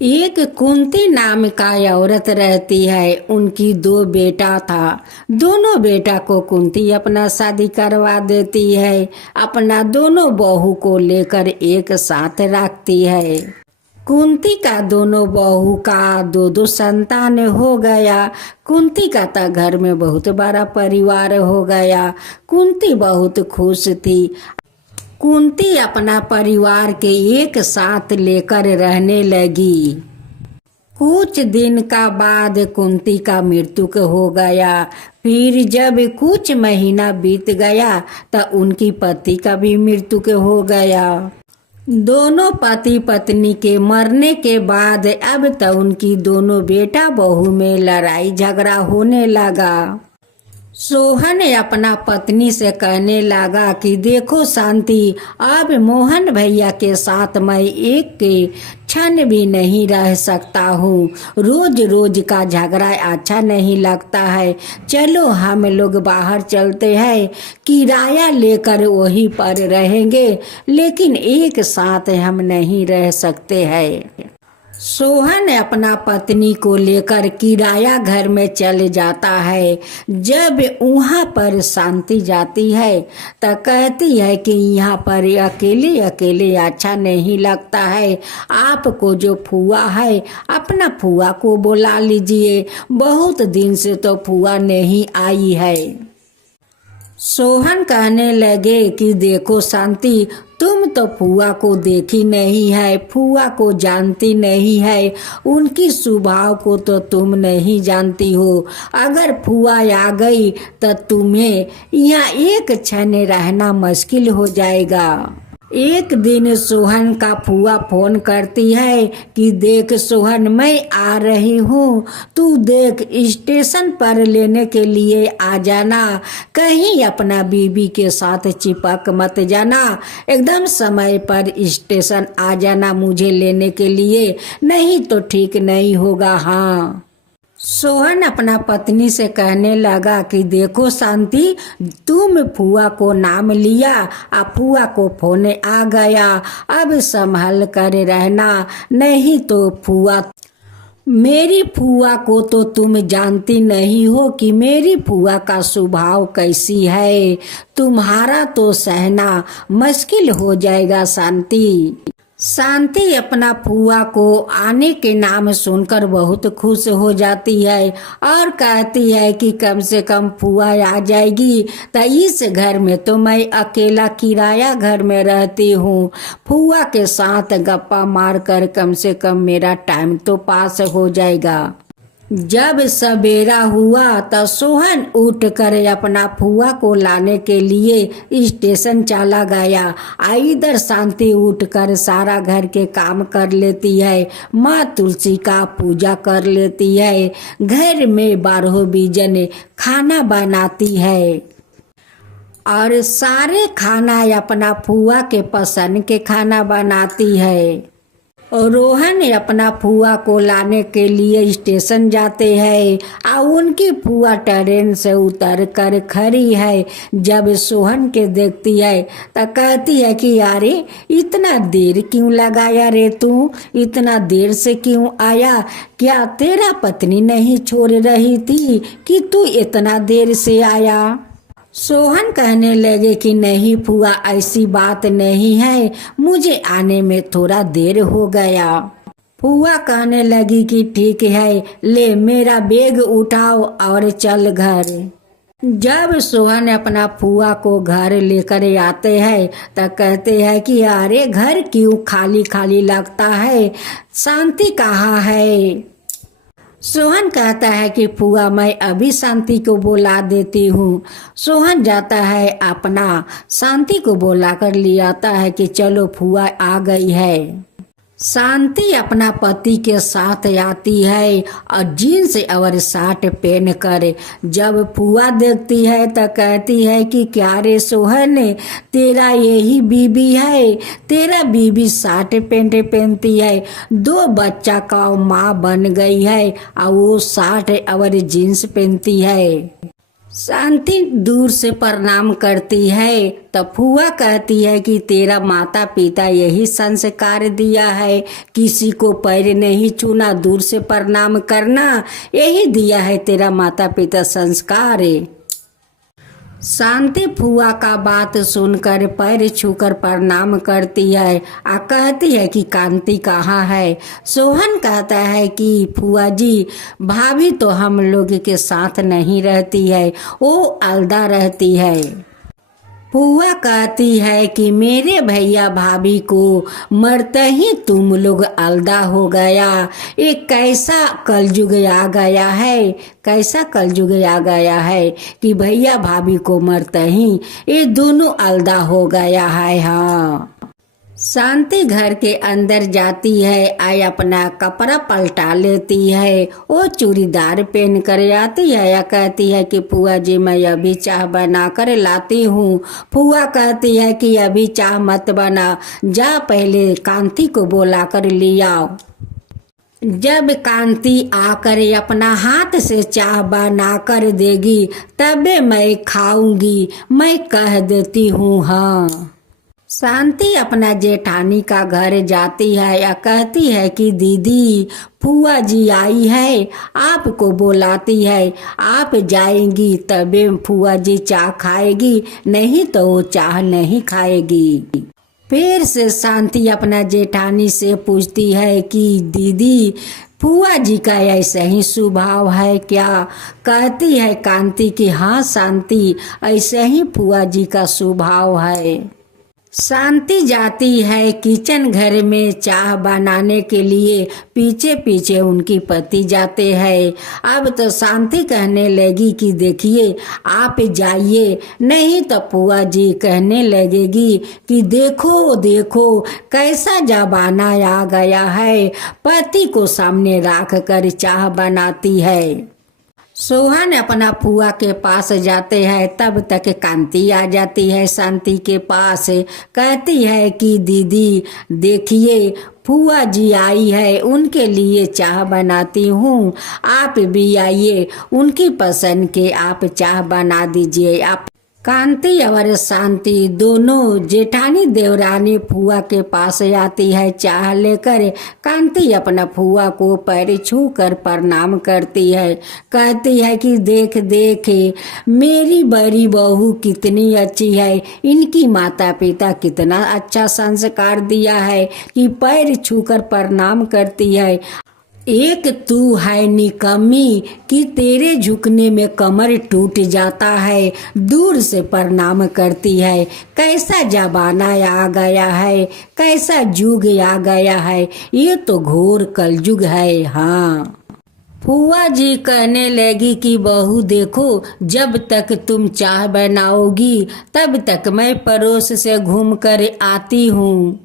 एक कुंती नाम का औरत रहती है। उनकी दो बेटा था। दोनों बेटा को कुंती अपना शादी करवा देती है। अपना दोनों बहू को लेकर एक साथ रखती है। कुंती का दोनों बहू का दो दो संतान हो गया। कुंती का तो घर में बहुत बड़ा परिवार हो गया। कुंती बहुत खुश थी। कुंती अपना परिवार के एक साथ लेकर रहने लगी। कुछ दिन का बाद कुंती का मृत्यु हो गया। फिर जब कुछ महीना बीत गया तो उनकी पति का भी मृत्यु हो गया। दोनों पति पत्नी के मरने के बाद अब तो उनकी दोनों बेटा बहू में लड़ाई झगड़ा होने लगा। सोहन अपना पत्नी से कहने लगा कि देखो शांति, अब मोहन भैया के साथ मैं एक के क्षण भी नहीं रह सकता हूँ। रोज रोज का झगड़ा अच्छा नहीं लगता है। चलो हम लोग बाहर चलते हैं, किराया लेकर वहीं पर रहेंगे, लेकिन एक साथ हम नहीं रह सकते हैं। सोहन अपना पत्नी को लेकर किराया घर में चले जाता है। जब वहाँ पर शांति जाती है तो कहती है कि यहाँ पर अकेले अकेले अच्छा नहीं लगता है। आपको जो फुआ है अपना फुआ को बुला लीजिए, बहुत दिन से तो फुआ नहीं आई है। सोहन कहने लगे कि देखो शांति, तुम तो फुआ को देखी नहीं है, फुआ को जानती नहीं है, उनकी स्वभाव को तो तुम नहीं जानती हो। अगर फुआ आ गई तो तुम्हें यहाँ एक क्षण रहना मुश्किल हो जाएगा। एक दिन सोहन का फुआ फोन करती है कि देख सोहन, मैं आ रही हूँ, तू देख स्टेशन पर लेने के लिए आ जाना। कहीं अपना बीबी के साथ चिपक मत जाना। एकदम समय पर स्टेशन आ जाना मुझे लेने के लिए, नहीं तो ठीक नहीं होगा। हाँ। सोहन अपना पत्नी से कहने लगा कि देखो शांति, तुम फुआ को नाम लिया, फुआ को फोन आ गया, अब संभल कर रहना, नहीं तो फुआ। मेरी फुआ को तो तुम जानती नहीं हो कि मेरी फुआ का स्वभाव कैसी है। तुम्हारा तो सहना मुश्किल हो जाएगा शांति। शांति अपना फुआ को आने के नाम सुनकर बहुत खुश हो जाती है और कहती है कि कम से कम फुआ आ जाएगी तो इस घर में तो मैं अकेला किराया घर में रहती हूँ। फुआ के साथ गप्पा मारकर कम से कम मेरा टाइम तो पास हो जाएगा। जब सवेरा हुआ तो सोहन उठकर अपना फुआ को लाने के लिए स्टेशन चला गया। इधर शांति उठकर सारा घर के काम कर लेती है, माँ तुलसी का पूजा कर लेती है, घर में 12 बीजन खाना बनाती है और सारे खाना अपना फुआ के पसंद के खाना बनाती है। और रोहन अपना फुआ को लाने के लिए स्टेशन जाते हैं और उनकी फुआ ट्रेन से उतर कर खड़ी है। जब सोहन के देखती है तो कहती है कि अरे इतना देर क्यों लगाया रे, तू इतना देर से क्यों आया? क्या तेरा पत्नी नहीं छोड़ रही थी कि तू इतना देर से आया? सोहन कहने लगे कि नहीं फुआ, ऐसी बात नहीं है, मुझे आने में थोड़ा देर हो गया। फुआ कहने लगी कि ठीक है, ले मेरा बैग उठाओ और चल घर। जब सोहन अपना फुआ को घर लेकर आते हैं तो कहते हैं कि अरे घर क्यों खाली खाली लगता है, शांति कहाँ है? सोहन कहता है कि फुआ मैं अभी शांति को बुला देती हूँ। सोहन जाता है अपना शांति को बुला कर ले आता है कि चलो फुआ आ गई है। शांति अपना पति के साथ आती है और जीन्स और शर्ट पहन कर। जब फुआ देखती है तो कहती है कि क्या रे सोहन, तेरा यही बीबी है? तेरा बीबी शर्ट पैंट पहनती है, 2 बच्चा का माँ बन गई है और वो शर्ट और जीन्स पहनती है। शांति दूर से प्रणाम करती है। तब फुआ कहती है कि तेरा माता पिता यही संस्कार दिया है, किसी को पैर नहीं छूना, दूर से प्रणाम करना, यही दिया है तेरा माता पिता संस्कार है। शांति फुआ का बात सुनकर पैर छूकर प्रणाम करती है और कहती है कि कांति कहाँ है। सोहन कहता है कि फुआ जी, भाभी तो हम लोग के साथ नहीं रहती है, वो अलदा रहती है। फुआ कहती है कि मेरे भैया भाभी को मरते ही तुम लोग अलदा हो गया। ये कैसा कलयुग आ गया है, कैसा कलयुग आ गया है कि भैया भाभी को मरते ही ये दोनों अलदा हो गया है। हाँ, शांति घर के अंदर जाती है, आई अपना कपड़ा पलटा लेती है, वो चूड़ीदार पहन कर आती है या कहती है कि फुआ जी मैं अभी चाय बना कर लाती हूँ। फुआ कहती है कि अभी चाय मत बना, जा पहले कांति को बुला कर ले आओ। जब कांति आकर अपना हाथ से चाय बना कर देगी तबे मैं खाऊंगी, मैं कह देती हूँ। हाँ, शांति अपना जेठानी का घर जाती है या कहती है कि दीदी फुआ जी आई है, आपको बुलाती है, आप जाएंगी तबे फुआ जी चाय खाएगी, नहीं तो वो चाय नहीं खाएगी। फिर से शांति अपना जेठानी से पूछती है कि दीदी फुआ जी का ऐसा ही स्वभाव है क्या? कहती है कांति कि हाँ शांति, ऐसे ही फुआ जी का स्वभाव है। शांति जाती है किचन घर में चाय बनाने के लिए, पीछे पीछे उनकी पति जाते हैं। अब तो शांति कहने लगी कि देखिए आप जाइए, नहीं तो फुआ जी कहने लगेगी कि देखो देखो कैसा जमाना आ गया है, पति को सामने रख कर चाय बनाती है। सोहन अपना फुआ के पास जाते हैं, तब तक कांति आ जाती है शांति के पास। कहती है कि दीदी देखिए फुआ जी आई है, उनके लिए चाय बनाती हूँ, आप भी आइए, उनकी पसंद के आप चाय बना दीजिए। आप कांति और शांति दोनों जेठानी देवरानी फुआ के पास आती है चाय लेकर। कांति अपना फुआ को पैर छू कर प्रणाम करती है, कहती है कि देख देख मेरी बड़ी बहू कितनी अच्छी है, इनकी माता पिता कितना अच्छा संस्कार दिया है कि पैर छू कर प्रणाम करती है। एक तू है निकम्मी कि तेरे झुकने में कमर टूट जाता है, दूर से प्रणाम करती है। कैसा जमाना आ गया है, कैसा युग आ गया है, ये तो घोर कलयुग है। हाँ, फुआ जी कहने लगी कि बहू देखो, जब तक तुम चाय बनाओगी तब तक मैं पड़ोस से घूम कर आती हूँ।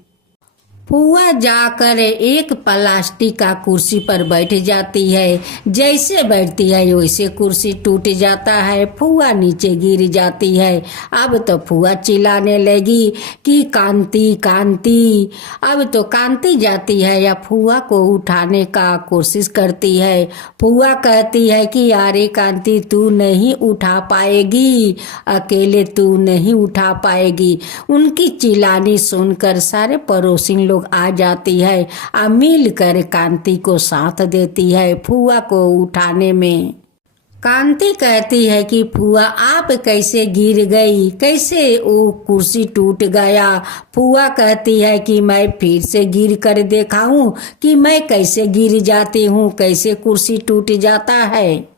फुआ जाकर एक प्लास्टिक का कुर्सी पर बैठ जाती है, जैसे बैठती है वैसे कुर्सी टूट जाता है, फुआ नीचे गिर जाती है। अब तो फुआ चिल्लाने लगी कि कांति कांति। अब तो कांति जाती है या फुआ को उठाने का कोशिश करती है। फुआ कहती है कि अरे कांति तू नहीं उठा पाएगी, अकेले तू नहीं उठा पाएगी। उनकी चिल्लानी सुनकर सारे पड़ोसी लोग आ जाती है और मिलकर कांति को साथ देती है फुआ को उठाने में। कांति कहती है कि फुआ आप कैसे गिर गई, कैसे वो कुर्सी टूट गया? फुआ कहती है कि मैं फिर से गिर कर दिखाऊं कि मैं कैसे गिर जाती हूँ, कैसे कुर्सी टूट जाता है।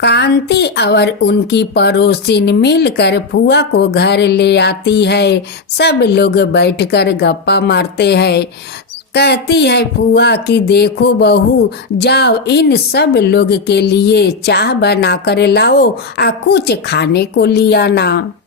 कांति और उनकी पड़ोसिन मिलकर फुआ को घर ले आती है, सब लोग बैठकर गप्पा मारते हैं। कहती है फुआ कि देखो बहू, जाओ इन सब लोग के लिए चाय बना कर लाओ और कुछ खाने को ले आना।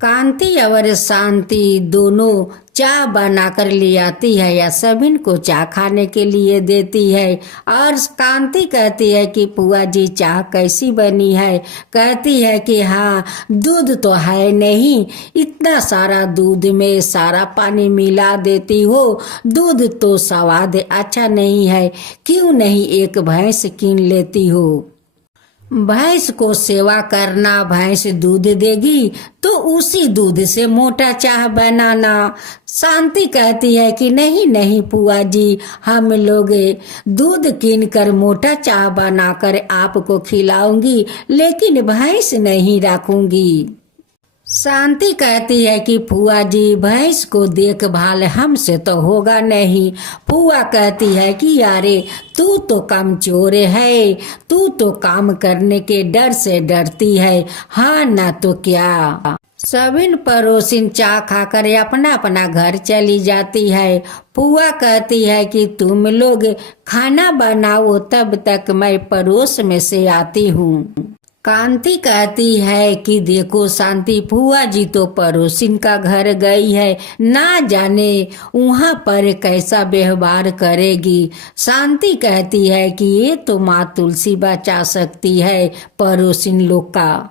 कांति और शांति दोनों चाय बनाकर ले आती है या सभी को चाय खाने के लिए देती है। और कांति कहती है कि फुआ जी चाय कैसी बनी है? कहती है कि हाँ दूध तो है नहीं, इतना सारा दूध में सारा पानी मिला देती हो, दूध तो स्वाद अच्छा नहीं है, क्यों नहीं एक भैंस कीन लेती हो? भैंस को सेवा करना, भैंस दूध देगी तो उसी दूध से मोटा चाह बनाना। शांति कहती है कि नहीं नहीं पुआ जी, हम लोग दूध कीन कर मोटा चाह बनाकर आपको खिलाऊंगी, लेकिन भैंस नहीं रखूंगी। शांति कहती है कि फुआ जी, भैंस को देखभाल हमसे तो होगा नहीं। फुआ कहती है कि यारे तू तो कमजोर है, तू तो काम करने के डर से डरती है, हाँ ना तो क्या। सभी पड़ोसिन चाय खाकर अपना अपना घर चली जाती है। फुआ कहती है कि तुम लोग खाना बनाओ, तब तक मैं पड़ोस में से आती हूँ। कांति कहती है कि देखो शांति, फुआ जी तो पड़ोसिन का घर गई है, ना जाने वहाँ पर कैसा व्यवहार करेगी। शांति कहती है कि ये तो माँ तुलसी बचा सकती है पड़ोसिन लोग का।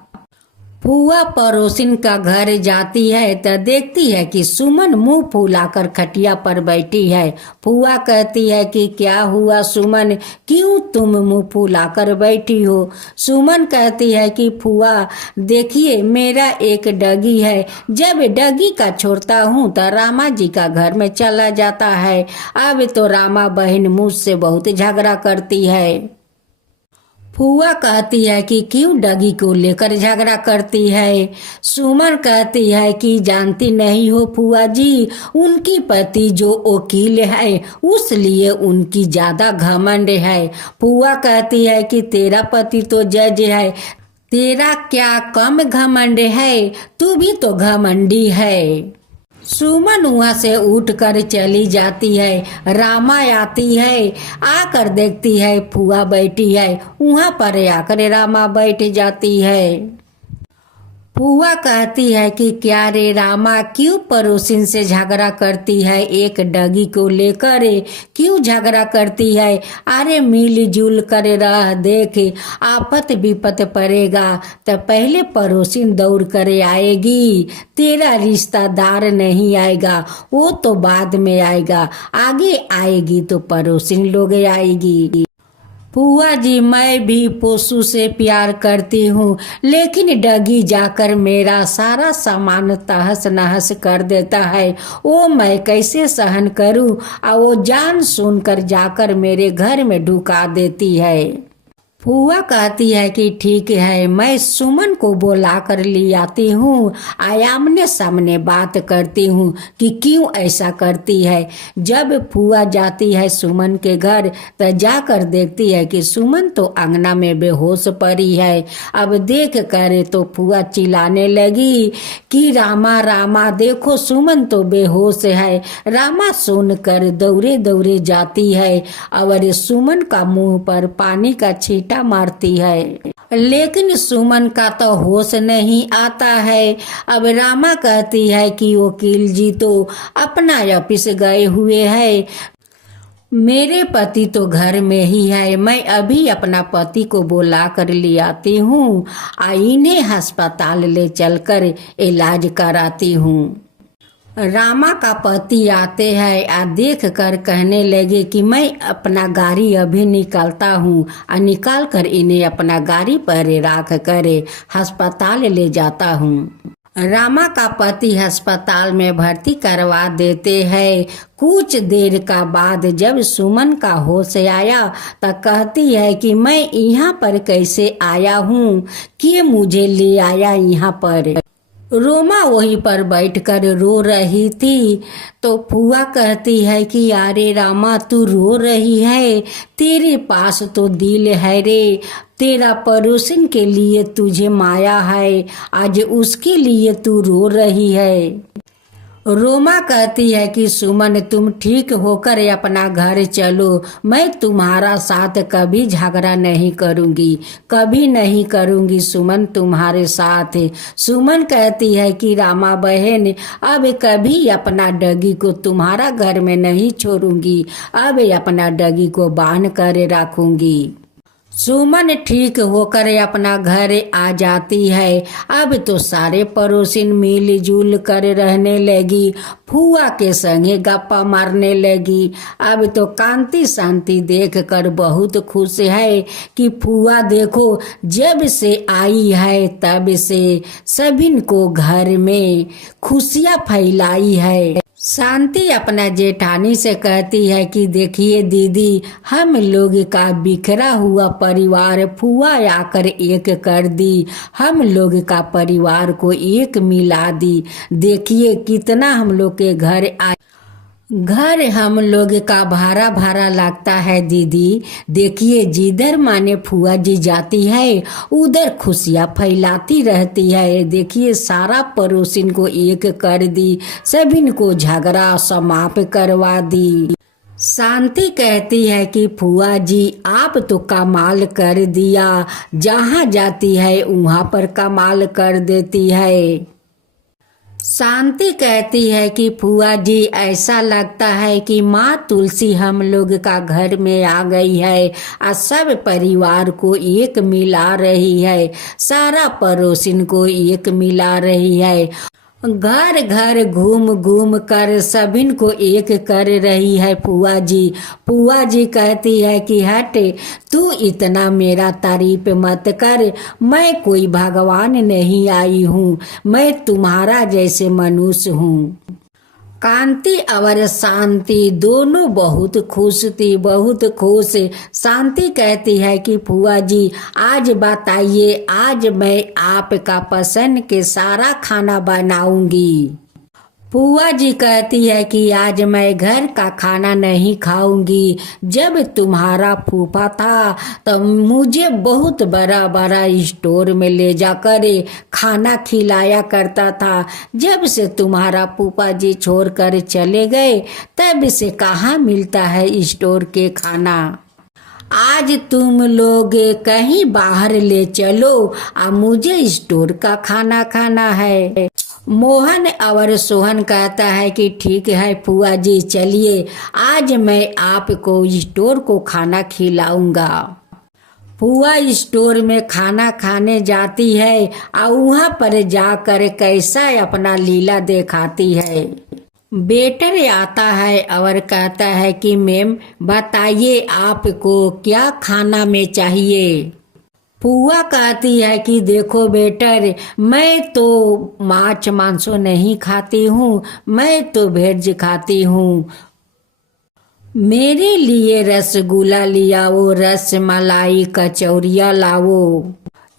फुआ पड़ोसिन का घर जाती है तो देखती है कि सुमन मुंह फुलाकर खटिया पर बैठी है। फुआ कहती है कि क्या हुआ सुमन, क्यों तुम मुंह फुलाकर बैठी हो। सुमन कहती है कि फुआ देखिए, मेरा एक डगी है, जब डगी का छोड़ता हूँ तो रामा जी का घर में चला जाता है। अब तो रामा बहन मुझसे बहुत झगड़ा करती है। फुआ कहती है कि क्यों डगी को लेकर झगड़ा करती है। सुमन कहती है कि जानती नहीं हो फुआ जी, उनकी पति जो वकील है उसलिए उनकी ज्यादा घमंड है। फुआ कहती है कि तेरा पति तो जज है, तेरा क्या कम घमंड है, तू भी तो घमंडी है। सुमन वहाँ से उठकर चली जाती है। रामा आती है, आकर देखती है फुआ बैठी है, वहाँ पर आकर रामा बैठ जाती है। फुआ कहती है कि क्या रे रामा, क्यों पड़ोसिन से झगड़ा करती है, एक डगी को लेकर क्यों झगड़ा करती है। अरे मिलजुल कर रह, देख आफत विपत पड़ेगा तो पहले पड़ोसिन दौड़ कर आएगी, तेरा रिश्तेदार नहीं आएगा, वो तो बाद में आएगा, आगे आएगी तो पड़ोसिन लोग आएगी। फुआ जी, मैं भी पोसू से प्यार करती हूँ, लेकिन डगी जाकर मेरा सारा सामान तहस नहस कर देता है, वो मैं कैसे सहन करूँ। और वो जान सुनकर जाकर मेरे घर में ढुका देती है। फुआ कहती है कि ठीक है, मैं सुमन को बुला कर ले आती हूँ, आमने सामने बात करती हूँ कि क्यों ऐसा करती है। जब फुआ जाती है सुमन के घर तो जाकर देखती है कि सुमन तो अंगना में बेहोश पड़ी है। अब देख कर तो फुआ चिल्लाने लगी कि रामा रामा देखो, सुमन तो बेहोश है। रामा सुनकर दौड़े दौड़े जाती है और सुमन का मुंह पर पानी का छींटा मारती है, लेकिन सुमन का तो होश नहीं आता है। अब रामा कहती है कि वकील जी तो अपना ऑफिस गए हुए हैं, मेरे पति तो घर में ही है, मैं अभी अपना पति को बुला कर ले आती हूँ, इन्हें अस्पताल ले चलकर इलाज कराती हूँ। रामा का पति आते हैं और देख कर कहने लगे कि मैं अपना गाड़ी अभी निकालता हूँ, और निकाल कर इन्हें अपना गाड़ी पर रख कर अस्पताल ले जाता हूँ। रामा का पति अस्पताल में भर्ती करवा देते हैं। कुछ देर का बाद जब सुमन का होश आया तो कहती है कि मैं यहाँ पर कैसे आया हूँ, कि मुझे ले आया यहाँ पर। रोमा वहीं पर बैठकर रो रही थी तो फुआ कहती है कि अरे रामा, तू रो रही है, तेरे पास तो दिल है रे, तेरा पड़ोसिन के लिए तुझे माया है, आज उसके लिए तू रो रही है। रोमा कहती है कि सुमन, तुम ठीक होकर अपना घर चलो, मैं तुम्हारा साथ कभी झगड़ा नहीं करूंगी, कभी नहीं करूंगी सुमन तुम्हारे साथ। सुमन कहती है कि रामा बहन, अब कभी अपना डगी को तुम्हारा घर में नहीं छोड़ूंगी, अब अपना डगी को बांध कर रखूंगी। सुमन ठीक होकर अपना घर आ जाती है। अब तो सारे पड़ोसिन मिलजुल कर रहने लगी, फुआ के संगे गप्पा मारने लगी। अब तो कांति शांति देख कर बहुत खुश है कि फुआ देखो जब से आई है तब से सभी को घर में खुशियाँ फैलाई है। शांति अपना जेठानी से कहती है कि देखिए दीदी, हम लोग का बिखरा हुआ परिवार फुआ आकर एक कर दी, हम लोग का परिवार को एक मिला दी। देखिए कितना हम लोग के घर हम लोग का भाड़ा भाड़ा लगता है दीदी। देखिए जिधर माने फुआ जी जाती है उधर खुशियाँ फैलाती रहती है। देखिए सारा पड़ोसिन को एक कर दी, सभी को झगड़ा समाप्त करवा दी। शांति कहती है कि फुआ जी आप तो कमाल कर दिया, जहाँ जाती है वहाँ पर कमाल कर देती है। शांति कहती है कि फुआ जी ऐसा लगता है कि माँ तुलसी हम लोग का घर में आ गई है और सब परिवार को एक मिला रही है, सारा पड़ोसिन को एक मिला रही है, घर घर घूम घूम कर सभी को एक कर रही है फुआ जी। फुआ जी कहती है कि हट तू इतना मेरा तारीफ मत कर, मैं कोई भगवान नहीं आई हूँ, मैं तुम्हारा जैसे मनुष्य हूँ। कांति और शांति दोनों बहुत खुश थी, बहुत खुश। शांति कहती है कि फुआ जी आज बताइए, आज मैं आपका पसंद के सारा खाना बनाऊंगी। फुआ जी कहती है कि आज मैं घर का खाना नहीं खाऊंगी। जब तुम्हारा फूफा था तो मुझे बहुत बड़ा बड़ा स्टोर में ले जाकर खाना खिलाया करता था। जब से तुम्हारा फूफा जी छोड़कर चले गए तब से कहाँ मिलता है स्टोर के खाना। आज तुम लोग कहीं बाहर ले चलो और मुझे स्टोर का खाना खाना है। मोहन और सोहन कहता है कि ठीक है फुआ जी, चलिए आज मैं आपको स्टोर को खाना खिलाऊंगा। फुआ स्टोर में खाना खाने जाती है और वहाँ पर जाकर कैसा अपना लीला दिखाती है। वेटर आता है और कहता है कि मैम बताइए आपको क्या खाना में चाहिए। फुआ कहती है कि देखो बेटर, मैं तो मांस मांसो नहीं खाती हूँ, मैं तो वेज खाती हूँ। मेरे लिए रसगुल्ला लियाओ, रस मलाई कचौरिया लाओ।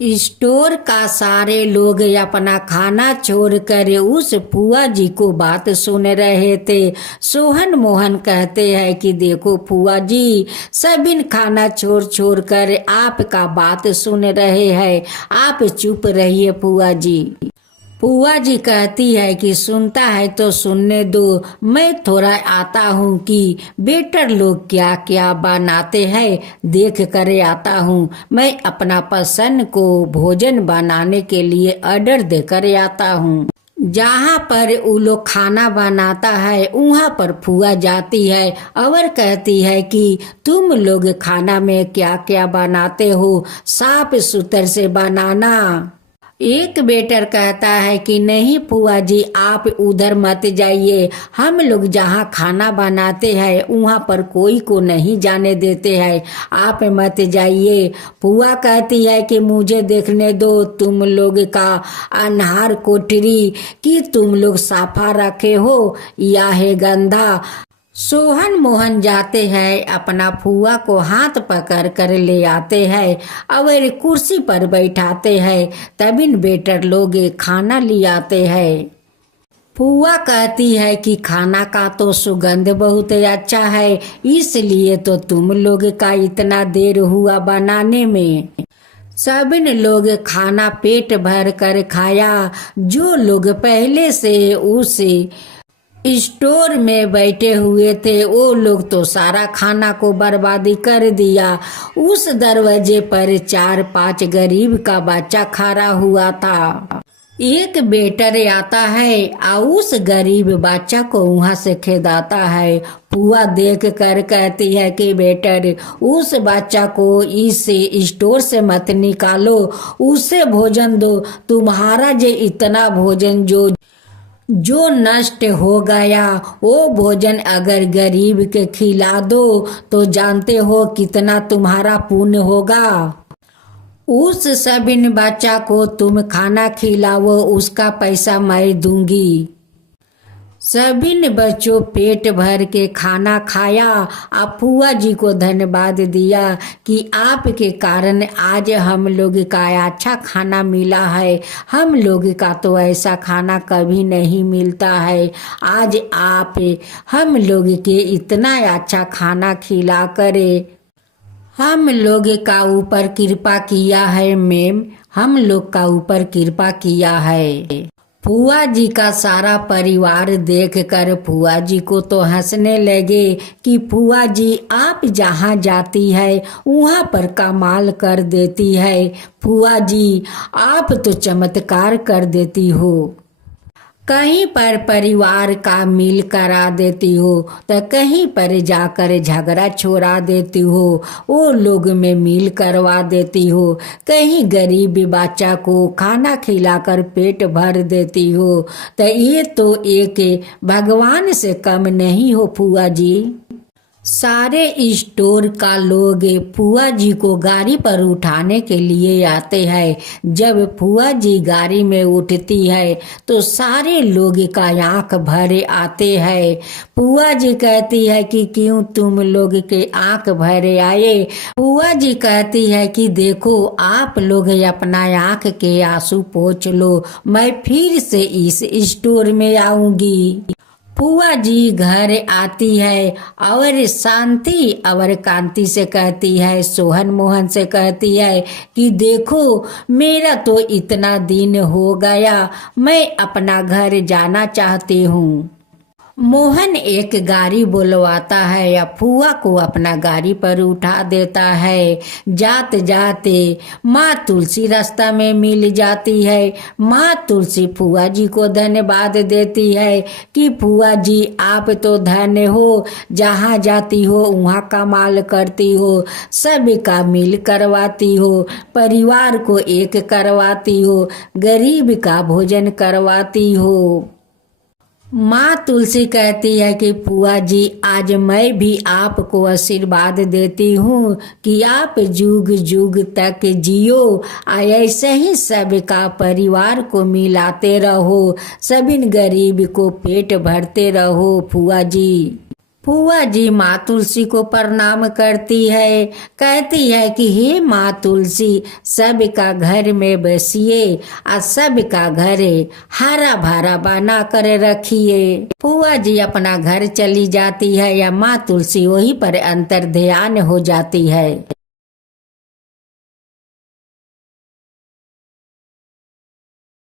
स्टोर का सारे लोग अपना खाना छोड़कर उस फुआ जी को बात सुन रहे थे। सोहन मोहन कहते हैं कि देखो फुआ जी, सभी खाना छोड़ छोड़ कर आपका बात सुन रहे हैं, आप चुप रहिए फुआ जी। फुआ जी कहती है कि सुनता है तो सुनने दो, मैं थोड़ा आता हूँ कि बेटर लोग क्या क्या बनाते हैं देख कर आता हूँ। मैं अपना पसंद को भोजन बनाने के लिए ऑर्डर देकर आता हूँ। जहाँ पर वो लोग खाना बनाता है वहाँ पर फुआ जाती है और कहती है कि तुम लोग खाना में क्या क्या बनाते हो, साफ सुथरे से बनाना। एक वेटर कहता है कि नहीं फुआ जी, आप उधर मत जाइए, हम लोग जहाँ खाना बनाते हैं वहाँ पर कोई को नहीं जाने देते हैं, आप मत जाइए। फुआ कहती है कि मुझे देखने दो तुम लोग का अनहार कोठरी, कि तुम लोग साफा रखे हो या है गंदा। सोहन मोहन जाते हैं, अपना फुआ को हाथ पकड़ कर ले आते हैं और कुर्सी पर बैठाते हैं। तभी वेटर लोग खाना ले आते हैं। फुआ कहती है कि खाना का तो सुगंध बहुत अच्छा है, इसलिए तो तुम लोग का इतना देर हुआ बनाने में। सभी लोग खाना पेट भर कर खाया। जो लोग पहले से उस स्टोर में बैठे हुए थे वो लोग तो सारा खाना को बर्बादी कर दिया। उस दरवाजे पर 4-5 गरीब का बच्चा खड़ा हुआ था। एक वेटर आता है और उस गरीब बच्चा को वहां से खेदाता है। फुआ देख कर कहती है कि वेटर, उस बच्चा को इस स्टोर से मत निकालो, उसे भोजन दो। तुम्हारा जो इतना भोजन जो नष्ट हो गया, वो भोजन अगर गरीब के खिला दो तो जानते हो कितना तुम्हारा पुण्य होगा। उस सबिन बच्चा को तुम खाना खिलाओ, उसका पैसा मैं दूंगी। सबिन बच्चों पेट भर के खाना खाया और फुआ जी को धन्यवाद दिया कि आपके कारण आज हम लोग का अच्छा खाना मिला है। हम लोग का तो ऐसा खाना कभी नहीं मिलता है। आज आप हम लोग के इतना अच्छा खाना खिला करे हम लोग का ऊपर कृपा किया है मैम, हम लोग का ऊपर कृपा किया है। फुआ जी का सारा परिवार देखकर फुआ जी को तो हंसने लगे कि फुआ जी आप जहाँ जाती है वहाँ पर कमाल कर देती है। फुआ जी आप तो चमत्कार कर देती हो। कहीं पर परिवार का मिल करा देती हो तो कहीं पर जाकर झगड़ा छोड़ा देती हो, वो लोग में मिल करवा देती हो। कहीं गरीब बच्चा को खाना खिलाकर पेट भर देती हो। तो ये तो एक भगवान से कम नहीं हो फुआ जी। सारे स्टोर का लोग फुआ जी को गाड़ी पर उठाने के लिए आते हैं। जब फुआ जी गाड़ी में उठती है तो सारे लोग का आंख भरे आते हैं। फुआ जी कहती है कि क्यों तुम लोग के आंख भरे आए। फुआ जी कहती है कि देखो आप लोग अपना आंख के आंसू पोंछ लो, मैं फिर से इस स्टोर में आऊंगी। फुआ जी घर आती है और शांति और कांति से कहती है, सोहन मोहन से कहती है कि देखो मेरा तो इतना दिन हो गया, मैं अपना घर जाना चाहती हूँ। मोहन एक गाड़ी बुलवाता है या फुआ को अपना गाड़ी पर उठा देता है। जाते जाते माँ तुलसी रास्ता में मिल जाती है। माँ तुलसी फुआ जी को धन्यवाद देती है कि फुआ जी आप तो धन्य हो, जहाँ जाती हो वहाँ कमाल करती हो, सभी का मिल करवाती हो, परिवार को एक करवाती हो, गरीब का भोजन करवाती हो। माँ तुलसी कहती है कि फुआ जी आज मैं भी आपको आशीर्वाद देती हूँ कि आप जुग जुग तक जियो, ऐसे ही सबका परिवार को मिलाते रहो, सभी गरीब को पेट भरते रहो। फुआ जी माँ तुलसी को प्रणाम करती है, कहती है कि हे माँ तुलसी सबका घर में बसिए और सबका घर हरा भरा बना कर रखिए। फुआ जी अपना घर चली जाती है या माँ तुलसी वहीं पर अंतर ध्यान हो जाती है।